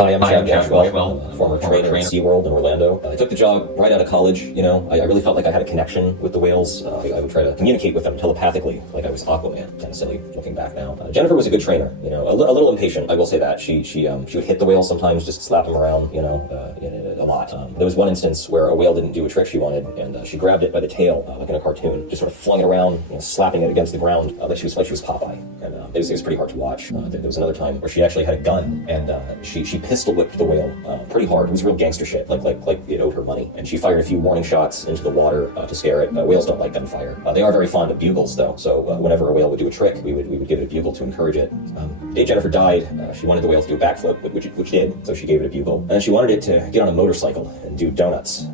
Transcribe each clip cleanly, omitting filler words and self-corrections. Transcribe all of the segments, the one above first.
Hi, I'm Jeffy, former trainer at SeaWorld in Orlando. I took the job right out of college. You know, I really felt like I had a connection with the whales. I would try to communicate with them telepathically, like I was Aquaman. Kind of silly looking back now. Jennifer was a good trainer. You know, a little impatient. I will say that. She would hit the whale sometimes, just slap him around. You know, a lot. There was one instance where a whale didn't do a trick she wanted, and she grabbed it by the tail, like in a cartoon, just sort of flung it around, you know, slapping it against the ground, like she was Popeye. And it was pretty hard to watch. There was another time where she actually had a gun, and she pistol whipped the whale pretty hard. It was real gangster shit, like it owed her money. And she fired a few warning shots into the water to scare it. Whales don't like gunfire. They are very fond of bugles, though. So whenever a whale would do a trick, we would give it a bugle to encourage it. The day Jennifer died, she wanted the whale to do a backflip, which did. So she gave it a bugle, and then she wanted it to get on a motorcycle and do donuts.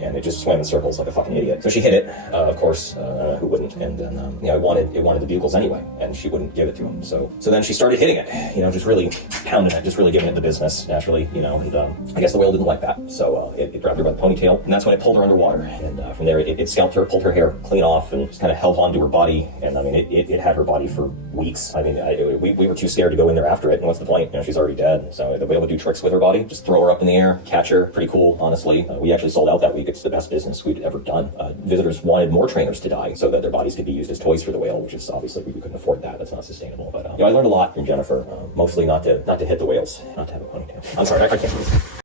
And it just swam in circles like a fucking idiot. So she hit it, of course. Who wouldn't? And then it wanted the bugles anyway, and she wouldn't give it to him. So then she started hitting it, you know, just really pounding it, just really giving it the business naturally, you know. And I guess the whale didn't like that, so it grabbed her by the ponytail, and that's when it pulled her underwater. And from there, it scalped her, pulled her hair clean off, and just kind of held on to her body. And I mean, it had her body for weeks. I mean, we were too scared to go in there after it. And what's the point? You know, she's already dead. So the whale would do tricks with her body, just throw her up in the air, catch her. Pretty cool, honestly. We actually sold out that week. It's the best business we'd ever done. Visitors wanted more trainers to die so that their bodies could be used as toys for the whale, which is obviously we couldn't afford that. That's not sustainable. But I learned a lot from Jennifer. Mostly not to hit the whales, not to have a ponytail. I'm sorry, I can't.